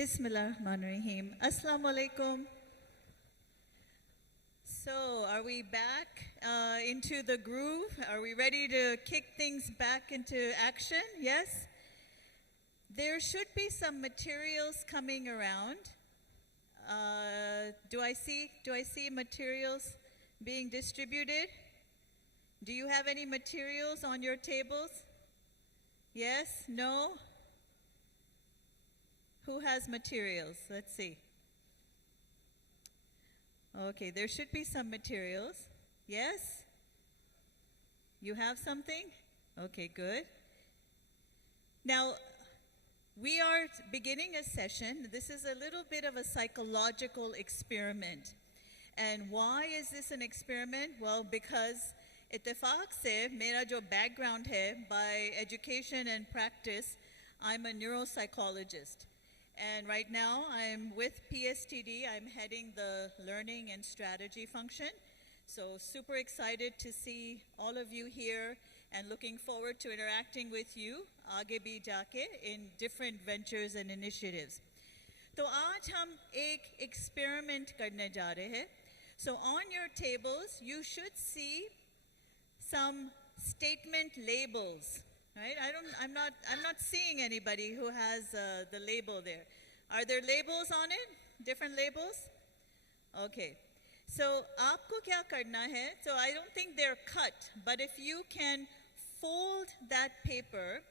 Bismillahirrahmanirrahim. Assalamu alaikum. So, are we back into the groove? Are we ready to kick things back into action? Yes? There should be some materials coming around. Do I see materials being distributed? Do you have any materials on your tables? Yes? No? Who has materials? Let's see. Okay, there should be some materials. Yes? You have something? Okay, good. Now, we are beginning a session. This is a little bit of a psychological experiment. And why is this an experiment? Well, because इत्तेफाक से मेरा जो background है, by education and practice, I'm a neuropsychologist. And right now I'm with PSTD. I'm heading the learning and strategy function. So super excited to see all of you here and looking forward to interacting with you आगे भी जाके in different ventures and initiatives. तो आज हम एक experiment करने जा रहे हैं. So on your tables you should see some statement labels. Right? I'm not seeing anybody who has the label there. Are there labels on it? Different labels? Okay. So, आपको क्या करना है? So I don't think they're cut, but if you can fold that paper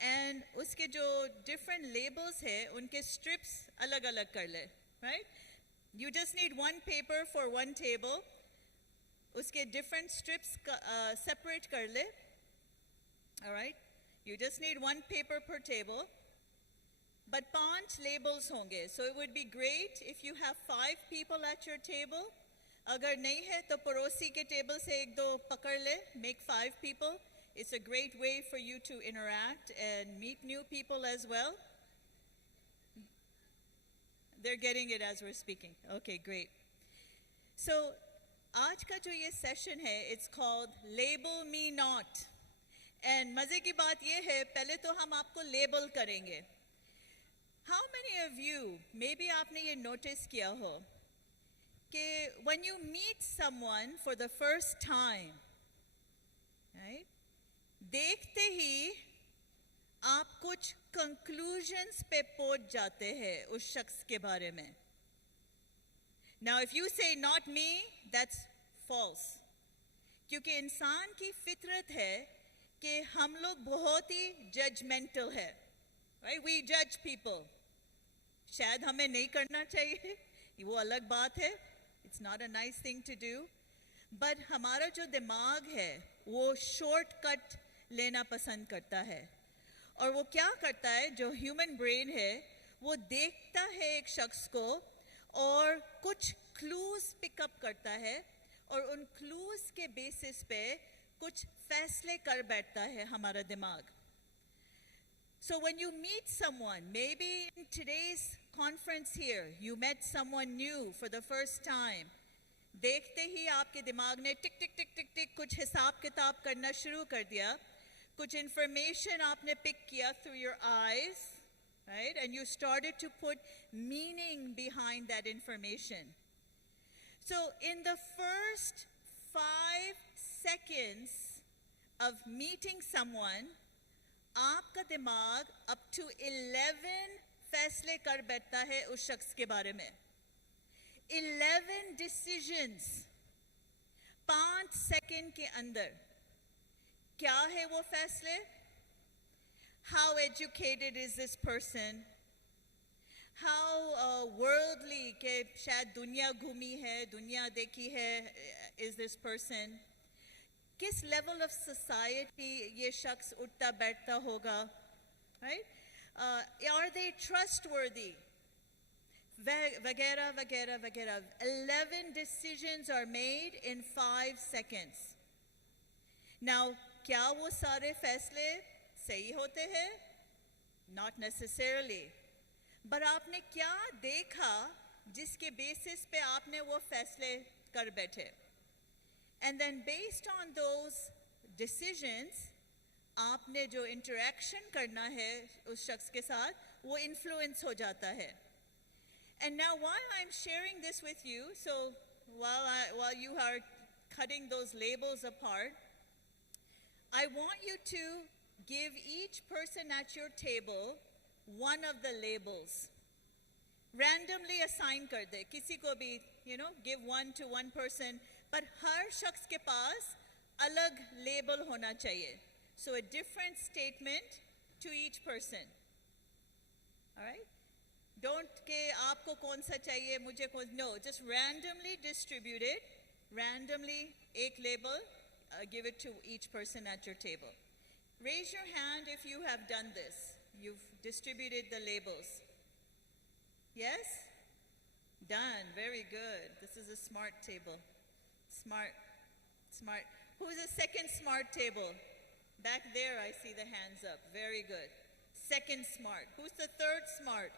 and उसके जो different labels है, उनके strips अलग-अलग कर ले, right? You just need one paper for one table. उसके different strips separate कर ले. All right? You just need one paper per table. But 5 labels होंगे. So it would be great if you have 5 people at your table. अगर नहीं है तो पड़ोसी के table से एक दो पकड़ ले. Make 5 people. It's a great way for you to interact and meet new people as well. They're getting it as we're speaking. Okay, great. So आज का जो ये session है, it's called Label Me Not. And मज़े की बात ये है, पहले तो हम आपको label करेंगे. How many of you, maybe आपने ये notice किया हो, कि when you meet someone for the first time, right, देखते ही आप कुछ conclusions पे पहुंच जाते हैं उस शख्स के बारे में. Now if you say not me, that's false. क्योंकि इंसान की फितरत है कि हम लोग बहुत ही judgmental है. Right? We judge people. शायद हमें नहीं करना चाहिए, वो अलग बात है. It's not a nice thing to do. But हमारा जो दिमाग है, वो shortcut लेना पसंद करता है. और वो क्या करता है, जो human brain है, वो देखता है एक शख्स को और कुछ clues pick up करता है और उन clues के basis पे कुछ फैसले कर बैठता है हमारा दिमाग. So when you meet someone, maybe in today's conference here, you met someone new for the first time. देखते ही आपके दिमाग ने टिक टिक टिक टिक टिक कुछ हिसाब किताब करना शुरू कर दिया. कुछ information आपने pick किया through your eyes, right? And you started to put meaning behind that information. So in the first 5 seconds of meeting someone, आपका दिमाग up to 11 फैसले कर बैठता है उस शख्स के बारे में. 11 decisions 5 सेकंड के अंदर. क्या है वो फैसले? How educated is this person? How worldly के शायद दुनिया घूमी है, दुनिया देखी है, is this person? किस level of society ये शख्स उठता बैठता होगा, right? Are they trustworthy? वगैरह वगैरह वगैरह. 11 decisions are made in 5 seconds. Now, क्या वो सारे फैसले सही होते हैं? Not necessarily. But आपने क्या देखा जिसके basis पे आपने वो फैसले कर बैठे? And then based on those decisions, आपने जो interaction करना है उस शख्स के साथ, वो influence हो जाता है. And now while I'm sharing this with you, so while you are cutting those labels apart, I want you to give each person at your table one of the labels. Randomly assign कर दे किसी को भी, give one to one person, but हर शख्स के पास अलग label होना चाहिए. So a different statement to each person. All right? Don't के आपको कौन सा चाहिए, मुझे कौन, no, just randomly distribute it, randomly एक label, give it to each person at your table. Raise your hand if you have done this. You've distributed the labels. Yes? Done. Very good. This is a smart table. Smart. Smart. Who's the second smart table? Back there, I see the hands up. Very good. Second smart. Who's the third smart?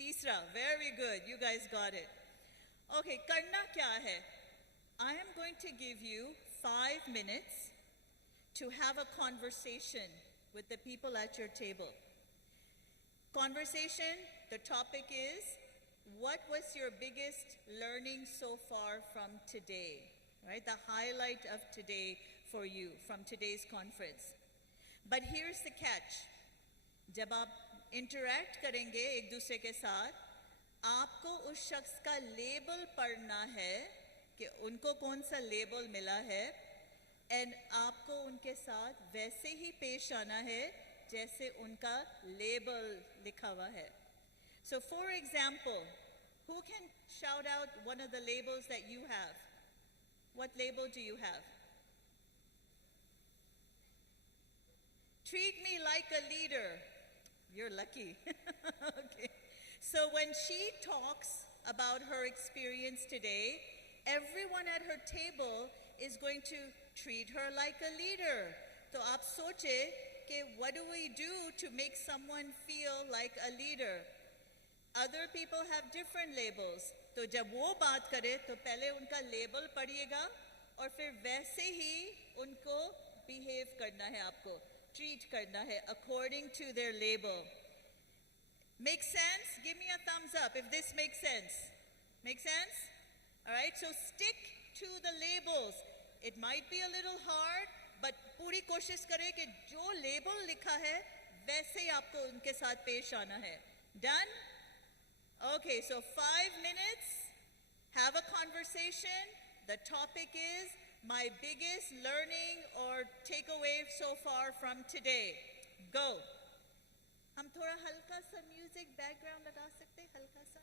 Tisra. Very good. You guys got it. Okay, karna kya hai? I am going to give you 5 minutes to have a conversation with the people at your table. Conversation, the topic is, what was your biggest learning so far from today? Right? The highlight of today for you, from today's conference. But here's the catch. जब आप interact करेंगे एक दूसरे के साथ, आपको उस शख्स का label पढ़ना है कि उनको कौन सा label मिला है, and आपको उनके साथ वैसे ही पेश आना है जैसे उनका label लिखा हुआ है. So for example, who can shout out one of the labels that you have? What label do you have? Treat me like a leader. You're lucky. Okay. So when she talks about her experience today, everyone at her table is going to treat her like a leader. So aap soche कि what do we do to make someone feel like a leader? Other people have different labels. तो जब वो बात करे तो पहले उनका label पढ़िएगा और फिर वैसे ही उनको behave करना है आपको, treat करना है according to their label. Make sense? Give me a thumbs up if this makes sense. Make sense? All right, so stick to the labels. It might be a little hard, but पूरी कोशिश करें कि जो label लिखा है वैसे ही आपको उनके साथ पेश आना है. Done? Okay, so 5 minutes, have a conversation. The topic is my biggest learning or takeaway so far from today. Go. हम थोड़ा हल्का सा music background लगा सकते हैं, हल्का सा.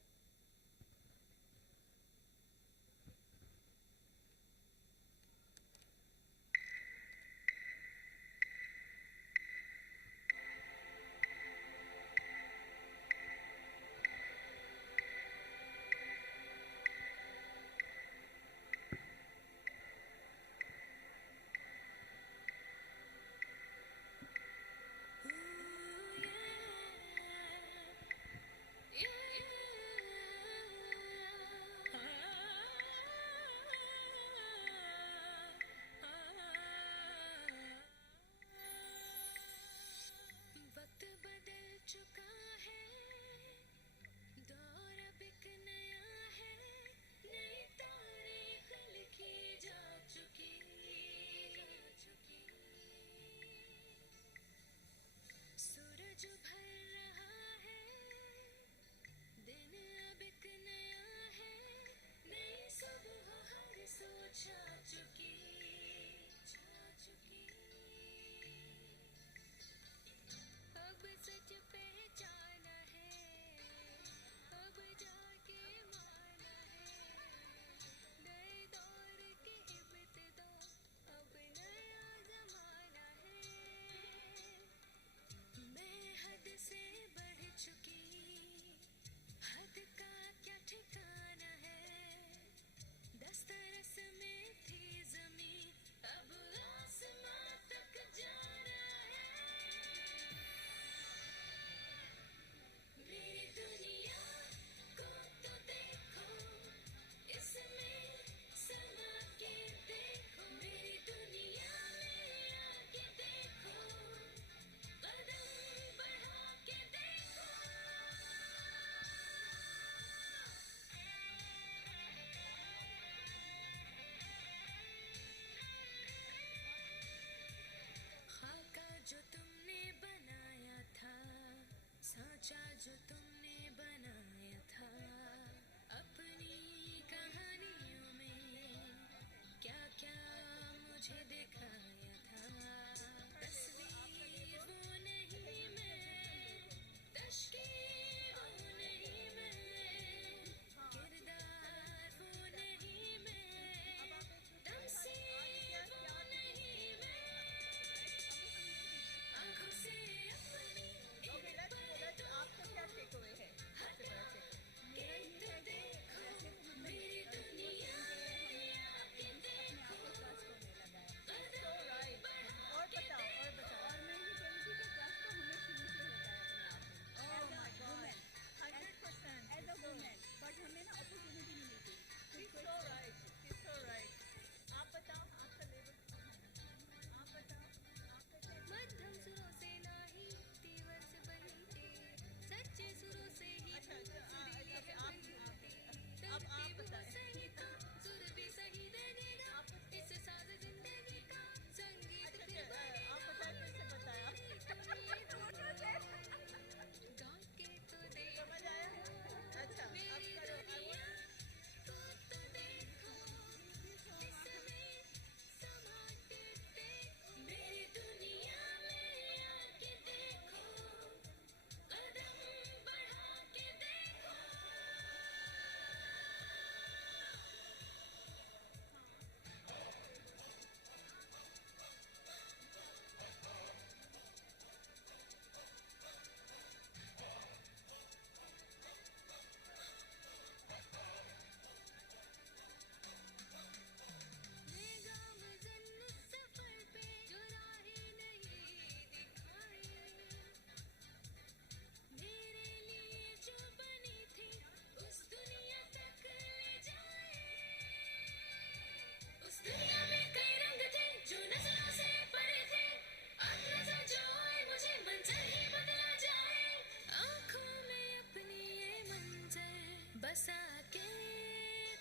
सा के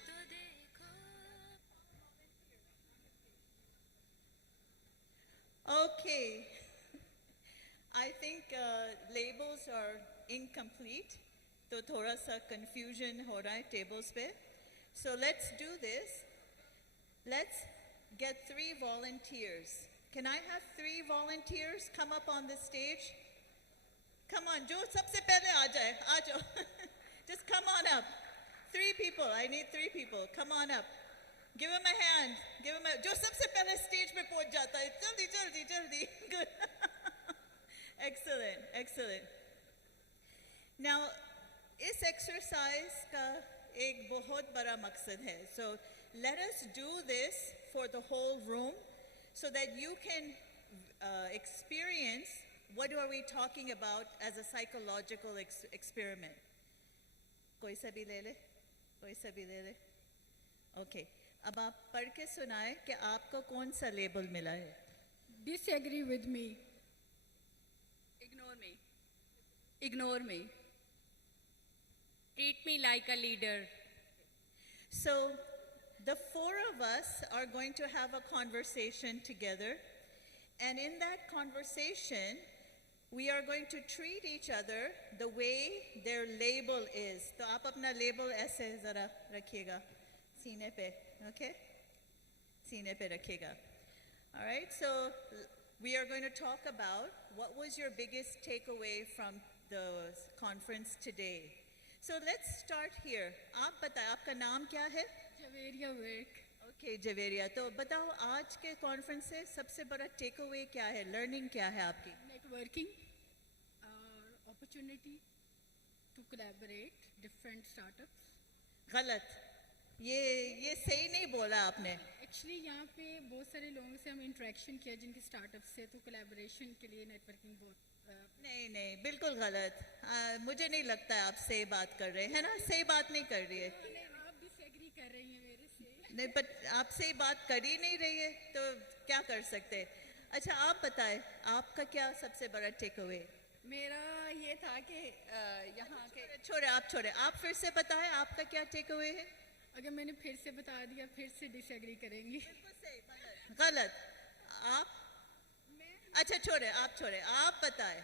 तो देखो. Okay, I think labels are incomplete, तो थोड़ा सा confusion हो रहा है tables पे. So let's do this. Let's get 3 volunteers. Can I have 3 volunteers come up on the stage? Come on, जो सबसे पहले आ जाए, आ जाओ. Just come on up. 3 people. I need 3 people. Come on up. Give him a hand. Give him a. जो सबसे पहले stage पे पहुंच जाता है. जल्दी, जल्दी, जल्दी. Good. Excellent, excellent. Now, इस exercise का एक बहुत बड़ा मकसद है. So let us do this for the whole room, so that you can experience what are we talking about as a psychological experiment. कोई सा भी ले ले, कोई सा भी ले ले. Okay. अब आप पढ़ के सुनाए कि आपको कौन सा लेबल मिला है. Disagree with me. Ignore me. Ignore me. Treat me like a leader. So the 4 of us are going to have a conversation together, and in that conversation we are going to treat each other the way their label is. तो आप अपना label ऐसे ज़रा रखिएगा सीने पे, okay? सीने पे रखिएगा. All right, so we are going to talk about what was your biggest takeaway from the conference today. So let's start here. आप बताएं, आपका नाम क्या है? Javeria work. Okay, जवेरिया. तो बताओ आज के कॉन्फ्रेंस से सबसे बड़ा टेक अवे क्या है, लर्निंग क्या है आपकी? Networking. Opportunity to collaborate different startups. गलत. ये सही नहीं बोला आपने. Actually यहाँ पे बहुत सारे लोगों से हम interaction किया जिनके startups से, तो collaboration के लिए networking बहुत नहीं नहीं बिल्कुल गलत. मुझे नहीं लगता है आप सही बात कर रहे हैं ना, सही बात नहीं कर रही है. आप disagree कर रही हैं मेरे से. नहीं, बट आप सही बात कर ही नहीं रही है, तो क्या कर सकते हैं. अच्छा आप बताएं, आपका क्या सबसे बड़ा टेक अवे? मेरा ये था कि यहाँ के छोड़े आप फिर से बताएं आपका क्या टेक अवे है. अगर मैंने फिर से बता दिया फिर से disagree करेंगी. गलत. आप अच्छा छोड़े आप बताएं,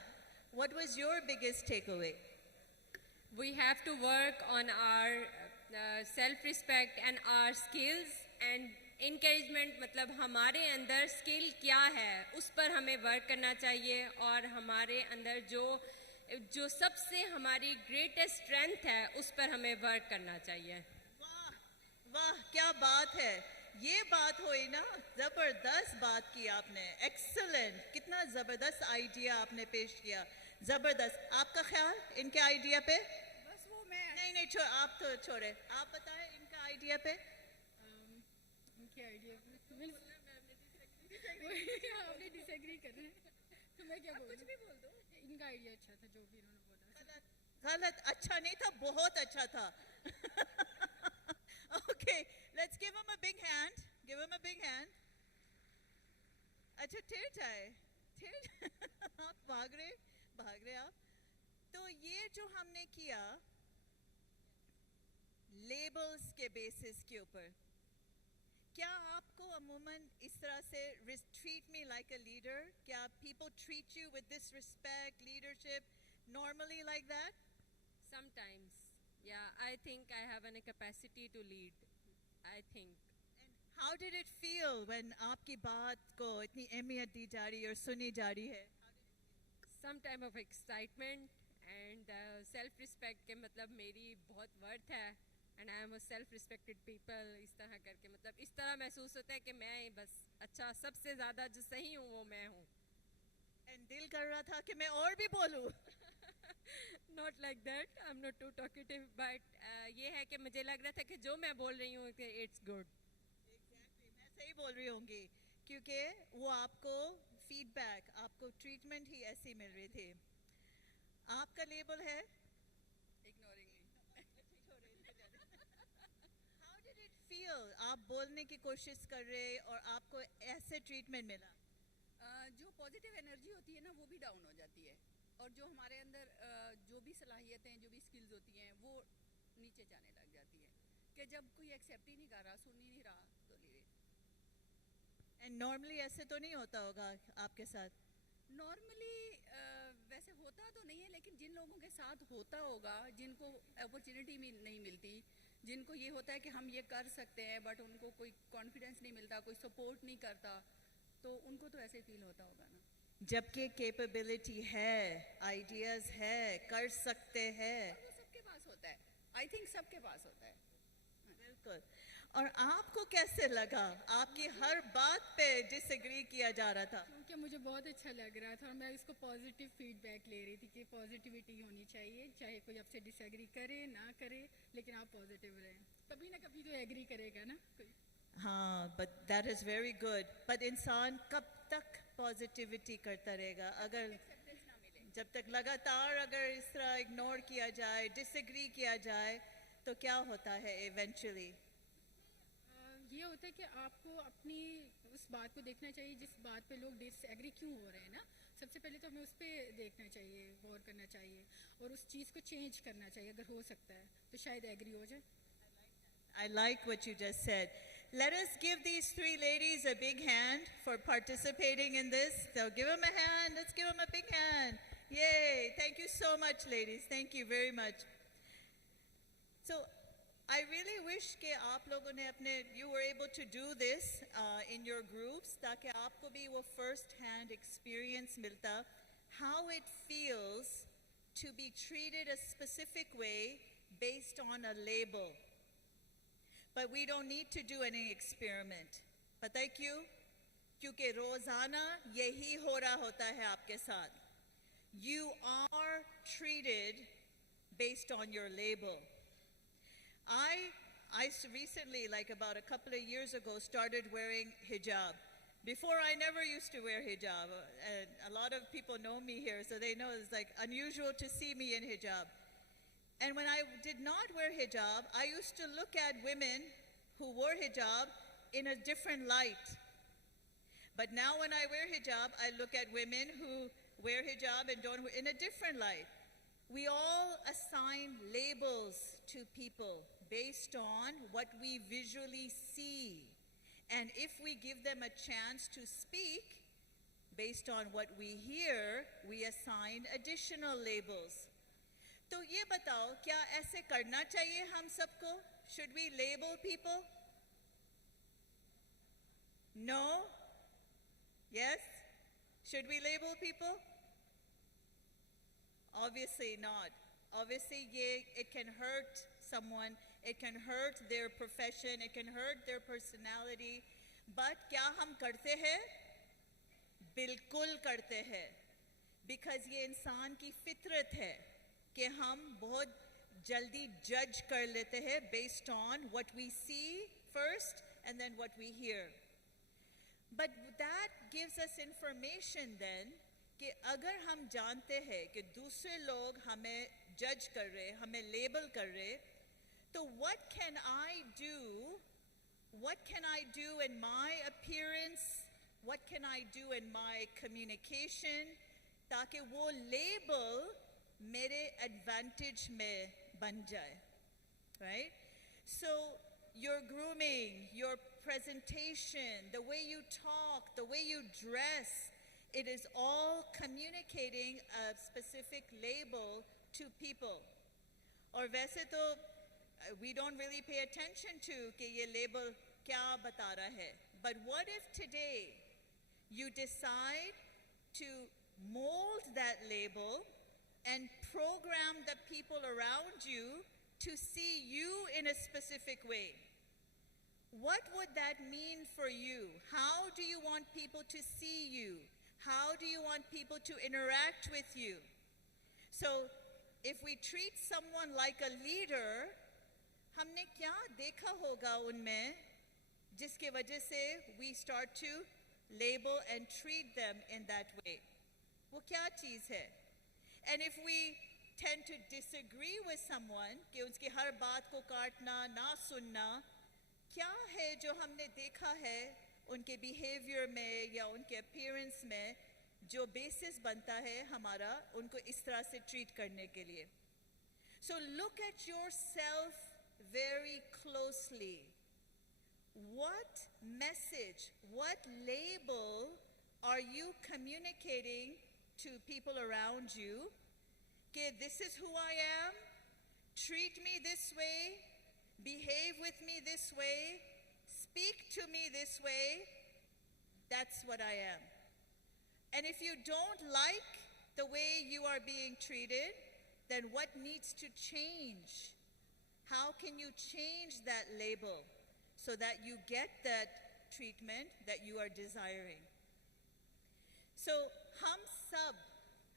what was your biggest takeaway? We have to work on our self-respect and our skills and encouragement. मतलब हमारे अंदर स्किल क्या है उस पर हमें वर्क करना चाहिए, और हमारे अंदर जो सबसे हमारी ग्रेटेस्ट स्ट्रेंथ है उस पर हमें वर्क करना चाहिए. वाह क्या बात है. ये बात हुई ना, जबरदस्त बात की आपने. एक्सीलेंट. कितना जबरदस्त आइडिया आपने पेश किया. जबरदस्त. आपका ख्याल इनके आइडिया पे? बस वो मैं नहीं आप तो छोड़े, आप बताएं इनका आइडिया पे. उनके आइडिया आपने disagree कर रहे हैं तो मैं क्या बोलूं? कुछ भी बोल दो. इनका आइडिया अच्छा था जो भी इन्होंने बोला. गलत. अच्छा नहीं था, बहुत अच्छा था. Okay, let's give him a big hand. Give him a big hand. अच्छा ठहर जाए. आप भाग रहे आप. तो ये जो हमने किया लेबल्स के बेसिस के ऊपर, क्या आपको अमूमन इस तरह से treat me like a leader? क्या people treat you with this respect, leadership, normally like that? Sometimes, yeah, I think I have a capacity to lead. I think. And how did it feel when आपकी बात को इतनी अहमियत दी जा रही है और सुनी जा रही है? Some type of excitement and self-respect के मतलब मेरी बहुत worth है, and I am a self-respected people. इस तरह करके मतलब इस तरह महसूस होता है कि मैं बस अच्छा सबसे ज़्यादा जो सही हूँ वो मैं हूँ. And दिल कर रहा था कि मैं और भी बोलूँ. Not like that. I'm not too talkative, but ये है कि मुझे लग रहा था कि जो मैं बोल रही हूँ कि it's good. Exactly. मैं सही बोल रही होंगी क्योंकि वो आपको फीडबैक, आपको ट्रीटमेंट ही ऐसी मिल रही थी. आपका लेबल है ignoring me. How did it feel? आप बोलने की कोशिश कर रहे और आपको ऐसे ट्रीटमेंट मिला. जो पॉजिटिव एनर्जी होती है ना वो भी डाउन हो जाती है, और जो हमारे अंदर जो भी सलाहियतें, जो भी स्किल्स होती हैं वो नीचे जाने लग जाती है कि जब कोई एक्सेप्ट ही नहीं कर रहा, सुन ही नहीं रहा, तो लीव इट। एंड नॉर्मली ऐसे तो नहीं होता होगा आपके साथ? नॉर्मली वैसे होता तो नहीं है, लेकिन जिन लोगों के साथ होता होगा, जिनको अपॉर्चुनिटी नहीं मिलती, जिनको ये होता है कि हम ये कर सकते हैं बट उनको कोई कॉन्फिडेंस नहीं मिलता, कोई सपोर्ट नहीं करता, तो उनको तो ऐसे फील होता होगा ना। जबकि कैपेबिलिटी है, आइडियाज है, कर सकते हैं। और वो सबके पास होता है, आई थिंक सबके पास होता है। बिल्कुल। और आपको कैसे लगा? आपकी हर बात पे डिसएग्री किया जा रहा था। क्योंकि मुझे बहुत अच्छा लग रहा था और मैं इसको पॉजिटिव फीडबैक ले रही थी कि पॉजिटिविटी होनी चाहिए, चाहे कोई आपसे डिसएग्री करे ना करे, लेकिन आप पॉजिटिव रहें। कभी ना कभी तो एग्री करेगा ना कोई। हाँ, but that is very good. But इंसान कब तक पॉजिटिविटी करता रहेगा? अगर एक्सेप्टेंस ना मिले। जब तक लगातार अगर इस तरह इग्नोर किया जाए, डिसएग्री किया जाए, तो क्या होता है इवेंचुअली? ये होता है कि आपको अपनी उस बात को देखना चाहिए जिस बात पे लोग डिसएग्री क्यों हो रहे हैं ना। सबसे पहले तो हमें उस पर देखना चाहिए, गौर करना चाहिए और उस चीज़ को चेंज करना चाहिए। अगर हो सकता है तो शायद एग्री हो जाए। I like what you just said. Let us give these three ladies a big hand for participating in this. So give them a hand. Let's give them a big hand. Yay. Thank you so much, ladies. Thank you very much. So I really wish कि आप लोगों ने अपने, you were able to do this in your groups, ताकि आपको भी वो first hand experience मिलता, how it feels to be treated a specific way based on a label. But we don't need to do any experiment. पता है क्यों? क्योंकि रोजाना यही हो रहा होता है आपके साथ. You are treated based on your label. I recently, like about a couple of years ago, started wearing hijab. Before, I never used to wear hijab, and a lot of people know me here, so they know it's like unusual to see me in hijab. And when I did not wear hijab, I used to look at women who wore hijab in a different light. But now when I wear hijab, I look at women who wear hijab and don't in a different light. We all assign labels to people based on what we visually see. And if we give them a chance to speak, based on what we hear, we assign additional labels. तो ये बताओ, क्या ऐसे करना चाहिए हम सबको? Should we label people? No? Yes? Should we label people? Obviously not. Obviously, it can hurt someone, it can hurt their profession, it can hurt their personality. But क्या हम करते हैं? बिल्कुल करते हैं. Because ये इंसान की फितरत है कि हम बहुत जल्दी जज कर लेते हैं based on what we see first and then what we hear. But that gives us information then कि अगर हम जानते हैं कि दूसरे लोग हमें जज कर रहे, हमें लेबल कर रहे, तो what can I do? What can I do in my appearance? What can I do in my communication? ताकि वो label मेरे advantage में बन जाए, right? So your grooming, your presentation, the way you talk, the way you dress, it is all communicating a specific label to people. और वैसे तो we don't really pay attention to कि ये label क्या बता रहा है. But what if today you decide to mold that label and program the people around you to see you in a specific way? What would that mean for you? How do you want people to see you? How do you want people to interact with you? So if we treat someone like a leader, हमने क्या देखा होगा उनमें जिसके वजह से we start to label and treat them in that way? वो क्या चीज़ है? And if we tend to disagree with someone, कि उसकी हर बात को काटना, ना सुनना, क्या है जो हमने देखा है उनके behavior में या उनके appearance में जो basis बनता है हमारा उनको इस तरह से treat करने के लिए? So look at yourself very closely. What message, what label are you communicating to people around you? Okay, this is who I am. Treat me this way. Behave with me this way. Speak to me this way. That's what I am. And if you don't like the way you are being treated, then what needs to change? How can you change that label so that you get that treatment that you are desiring? So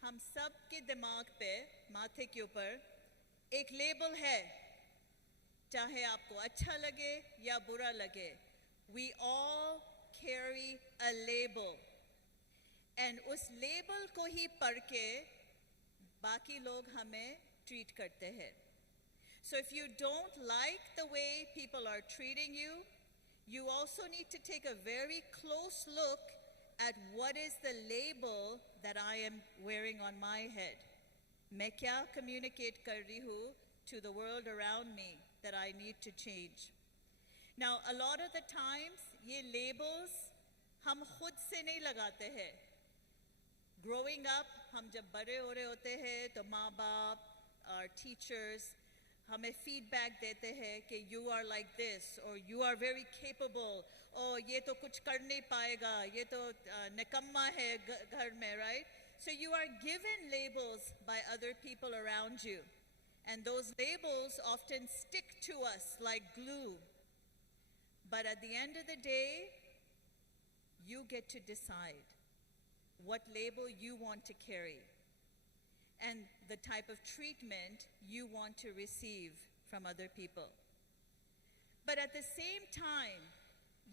हम सब के दिमाग पे, माथे के ऊपर एक label है, चाहे आपको अच्छा लगे या बुरा लगे. We all carry a label. And उस लेबल को ही पढ़ के बाकी लोग हमें ट्रीट करते हैं. So if you don't like the way people are treating you, you also need to take a very close look at what is the label that I am wearing on my head. मैं क्या communicate कर रही हूँ to the world around me that I need to change. Now, a lot of the times, ये labels हम खुद से नहीं लगाते हैं. Growing up, हम जब बड़े हो रहे होते हैं तो माँ बाप, our teachers, हमें feedback देते हैं कि you are like this, or you are very capable, or ये तो कुछ कर नहीं पाएगा, ये तो निकम्मा है घर में, right? So you are given labels by other people around you. And those labels often stick to us like glue. But at the end of the day, you get to decide what label you want to carry and the type of treatment you want to receive from other people. But at the same time,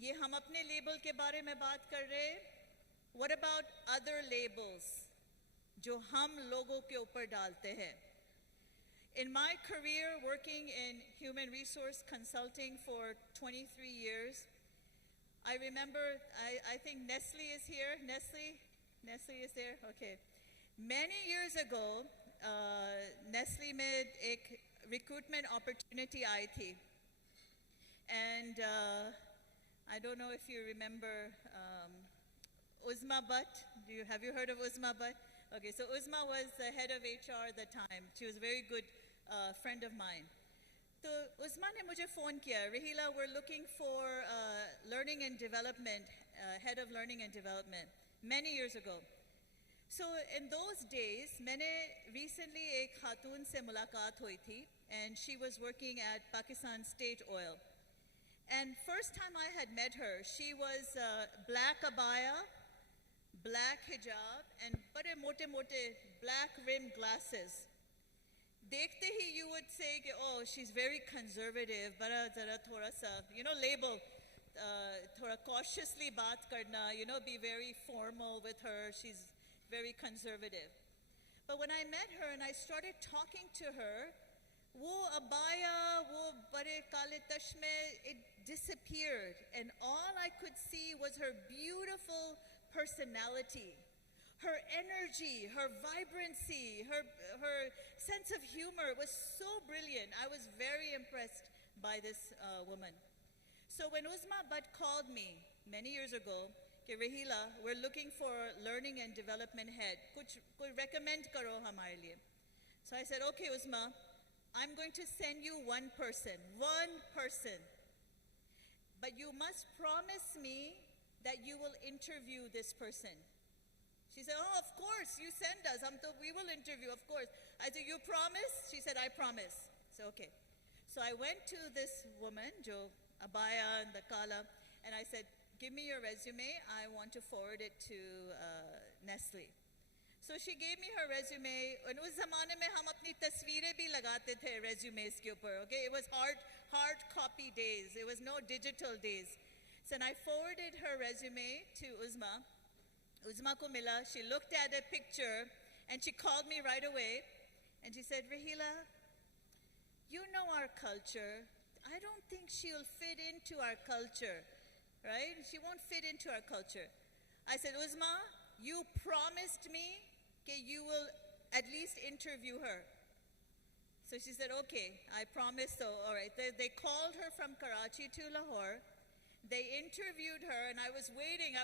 ये हम अपने label के बारे में बात कर रहे हैं. What about other labels जो हम लोगों के ऊपर डालते हैं? In my career working in human resource consulting for 23 years, I remember, I think Nestle is here. Nestle is there? Okay. Many years ago, Nestle में एक recruitment opportunity आई थी. And I don't know if you remember Uzma Butt. Have you heard of Uzma Butt? Okay, so Uzma was the head of HR at the time. She was a very good friend of mine. So Uzma ने मुझे phone किया, Rahila, we're looking for learning and development, head of learning and development, many years ago. So in those days, मैंने recently एक खातून से मुलाकात हुई थी, and she was working at Pakistan State Oil. And first time I had met her, she was black abaya, black hijab, and bade mote black rimmed glasses. Dekhte hi you would say, कि, oh, she's very conservative, bara zara thoda sa, label, thoda cautiously baat karna, be very formal with her, she's very conservative. But when I met her and I started talking to her, wo abaya, wo bade kale tashme, it disappeared. And all I could see was her beautiful personality, her energy, her vibrancy, her sense of humor was so brilliant. I was very impressed by this woman. So when Uzma Butt called me many years ago, कि Rahila, we're looking for learning and development head. कोई recommend करो हमारे लिए. So I said, okay, Uzma, I'm going to send you one person. But you must promise me that you will interview this person. She said, oh, of course, you send us. We will interview, of course. I said, you promise? She said, I promise. So, okay. So I went to this woman, Jo Abaya and the Kala, and I said, give me your resume. I want to forward it to Nestle. So she gave me her resume. And उस ज़माने में हम अपनी तस्वीरें भी लगाते थे resumes के ऊपर. Okay, it was hard copy days. It was no digital days. So I forwarded her resume to Uzma. Uzma ko mila. She looked at a picture and she called me right away. And she said, Rahila, you know our culture. I don't think she'll fit into our culture, right? She won't fit into our culture. I said, Uzma, you promised me that you will at least interview her. So she said, okay, I promise. So, all right. They called her from Karachi to Lahore. They interviewed her, and I was waiting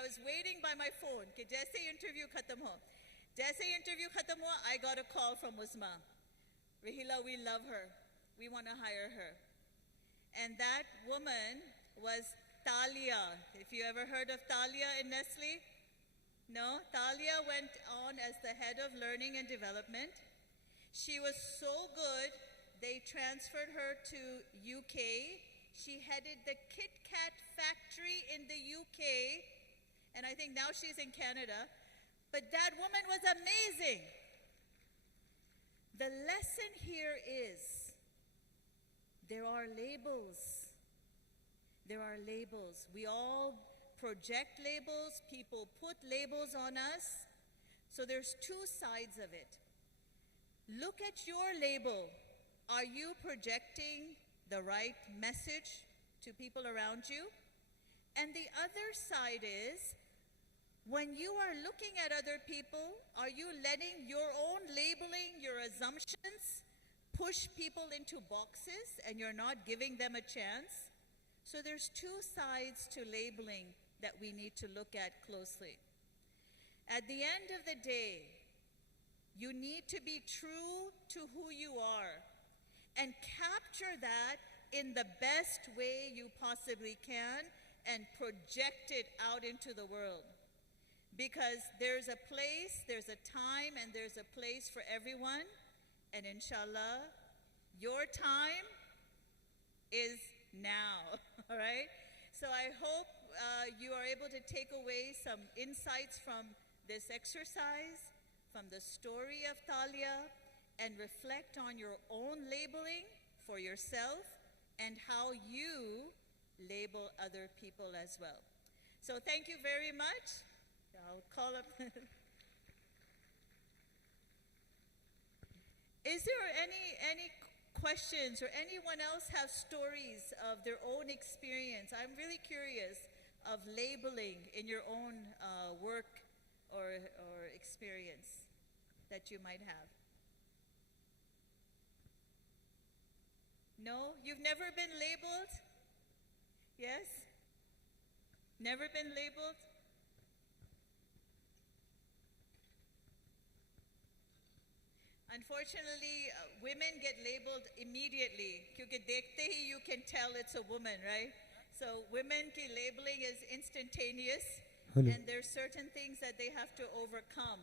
by my phone. कि जैसे interview खत्म हो, जैसे interview खत्म हुआ, I got a call from Uzma. Rahila, we love her. We want to hire her. And that woman was Talia. If you ever heard of Talia in Nestle? No? Talia went on as the head of learning and development. She was so good, they transferred her to UK. She headed the Kit Kat factory in the UK, and I think now she's in Canada. But that woman was amazing. The lesson here is there are labels. There are labels. We all project labels. People put labels on us. So there's two sides of it. Look at your label. Are you projecting the right message to people around you? And the other side is, when you are looking at other people, are you letting your own labeling, your assumptions, push people into boxes and you're not giving them a chance? So there's two sides to labeling that we need to look at closely. At the end of the day, you need to be true to who you are and capture that in the best way you possibly can and project it out into the world. Because there's a place, there's a time, and there's a place for everyone. And inshallah, your time is now, all right? So I hope you are able to take away some insights from this exercise, from the story of Talia, and reflect on your own labeling for yourself and how you label other people as well. So thank you very much. I'll call up. Is there any questions, or anyone else have stories of their own experience? I'm really curious of labeling in your own work or experience that you might have. No? You've never been labeled? Yes? Never been labeled? Unfortunately, women get labeled immediately. Because dekhte hi you can tell it's a woman, right? So women ki labeling is instantaneous. Hello. And there's certain things that they have to overcome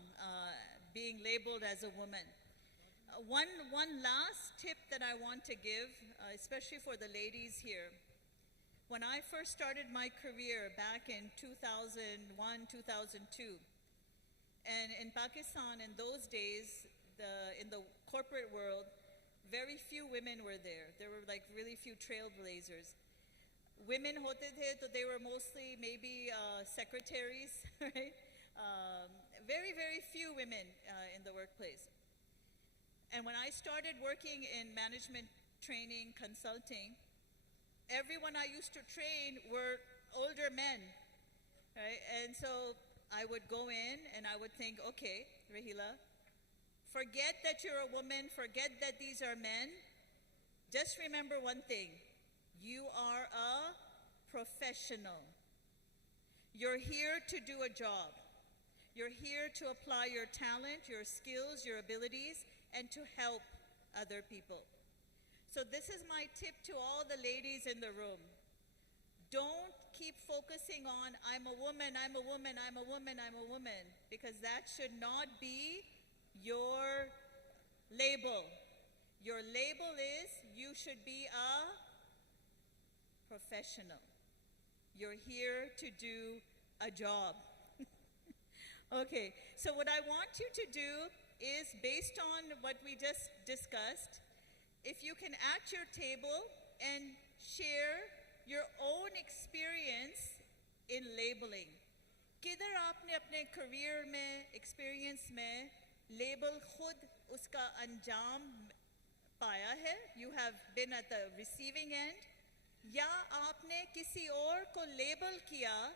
being labeled as a woman. One last tip that I want to give, especially for the ladies here. When I first started my career back in 2001, 2002, and in Pakistan in those days, in the corporate world, very few women were there. There were like really few trailblazers. Women hote the, so they were mostly maybe secretaries, right? Very, very few women in the workplace. And when I started working in management training, consulting, everyone I used to train were older men, right? And so I would go in and I would think, okay, Rahila, forget that you're a woman, forget that these are men. Just remember one thing. You are a professional. You're here to do a job. You're here to apply your talent, your skills, your abilities, and to help other people. So this is my tip to all the ladies in the room. Don't keep focusing on, I'm a woman, I'm a woman, I'm a woman, I'm a woman, because that should not be your label. Your label is you should be a professional. You're here to do a job. Okay, so what I want you to do is, based on what we just discussed, if you can at your table and share your own experience in labeling. किधर आपने अपने career में, experience में label खुद उसका अंजाम पाया है? You have been at the receiving end? या आपने किसी और को label किया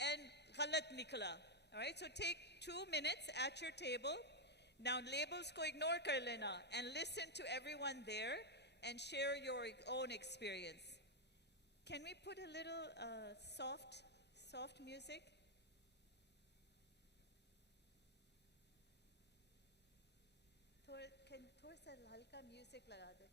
and गलत निकला? All right, so take 2 minutes at your table. Now labels ko ignore kar lena and listen to everyone there and share your own experience. Can we put a little soft music? थोड़ा सा हल्का music लगा दे.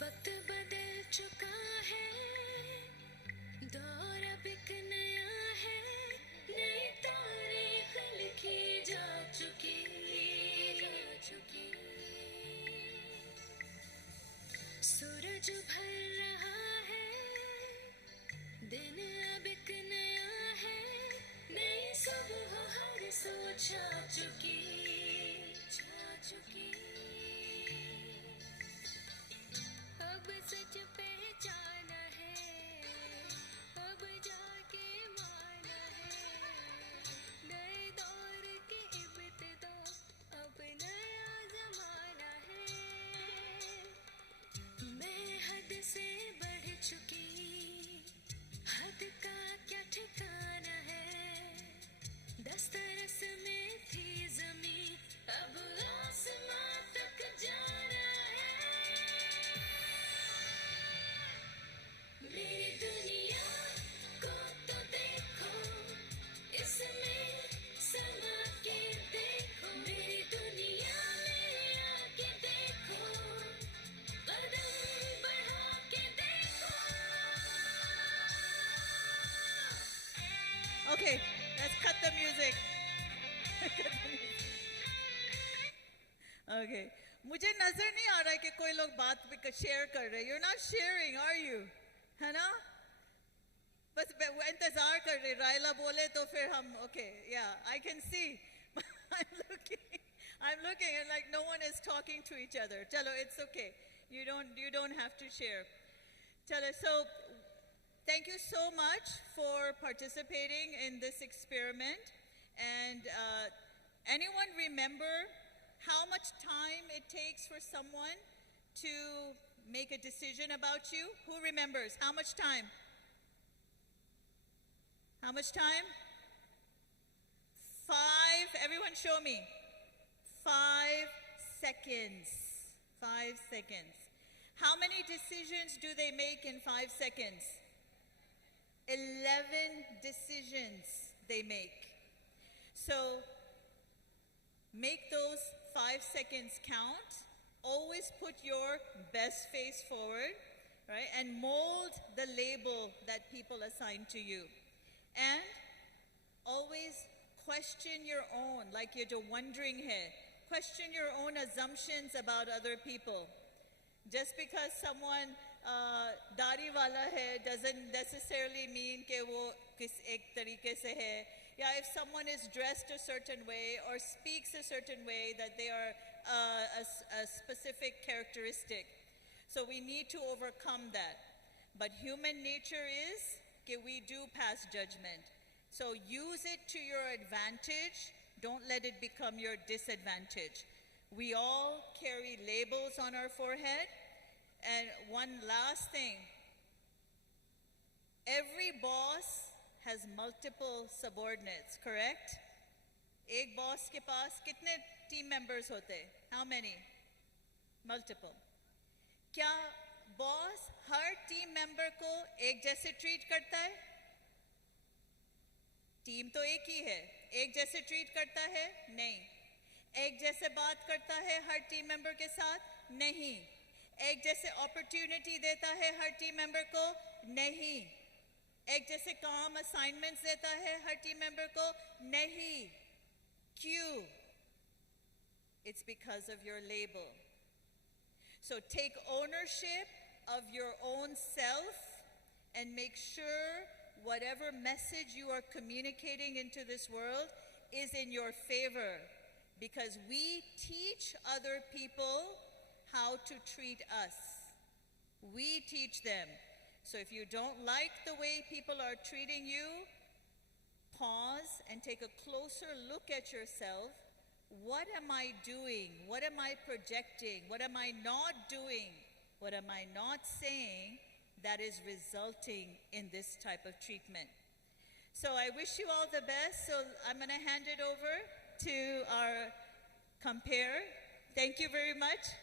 वक्त बदल चुका है, दौर अब एक नया है, नई तारीख लिखी जा चुकी. सूरज भर रहा है, दिन अब एक नया है, नई सुबह हर सोच छा चुकी. अब सच पहचाना है, अब जाके माना है, नए दौर की इब्तिदा, अब नया जमाना है. मैं हद से बढ़ चुकी, हद का क्या ठिकाना है, दस्तरस में थी ज़मीं, अब आसमां तक जाना है. मेरी दुनिया को तो देखो, इसमें समा के देखो, मेरी दुनिया में आके देखो, कदम बढ़ा के देखो. Okay, let's cut the music. Okay. मुझे नजर नहीं आ रहा है कि कोई लोग बात शेयर कर रहे हैं. You're not sharing, are you? है ना? बस इंतजार कर रहे. रायला बोले तो फिर हम okay. Yeah, I can see. I'm looking and like no one is talking to each other. Chalo, it's okay. You don't have to share. Chalo, so thank you so much for participating in this experiment. And anyone remember how much time it takes for someone to make a decision about you? Who remembers? How much time? How much time? 5. Everyone show me. 5 seconds. 5 seconds. How many decisions do they make in 5 seconds? 11 decisions they make. So make those 5 seconds count. Always put your best face forward, right? And mold the label that people assign to you. And always question your own, like you're just wondering here. Question your own assumptions about other people. Just because someone दाढ़ी वाला है doesn't necessarily mean कि वो किस एक तरीके से है. Yeah, if someone is dressed a certain way or speaks a certain way, that they are a specific characteristic. So we need to overcome that. But human nature is that we do pass judgment. So use it to your advantage. Don't let it become your disadvantage. We all carry labels on our forehead. And one last thing. Every boss has multiple subordinates, correct? एक boss के पास कितने team members होते हैं? How many? Multiple. क्या boss हर team member को एक जैसे treat करता है? Team तो एक ही है. एक जैसे treat करता है? नहीं. एक जैसे बात करता है हर team member के साथ? नहीं. एक जैसे opportunity देता है हर team member को? नहीं. एक जैसे काम assignments देता है हर team member को? नहीं. क्यों? It's because of your label. So take ownership of your own self and make sure whatever message you are communicating into this world is in your favor, because we teach other people how to treat us. We teach them. So if you don't like the way people are treating you, pause and take a closer look at yourself. What am I doing? What am I projecting? What am I not doing? What am I not saying that is resulting in this type of treatment? So I wish you all the best. So I'm going to hand it over to our compere. Thank you very much.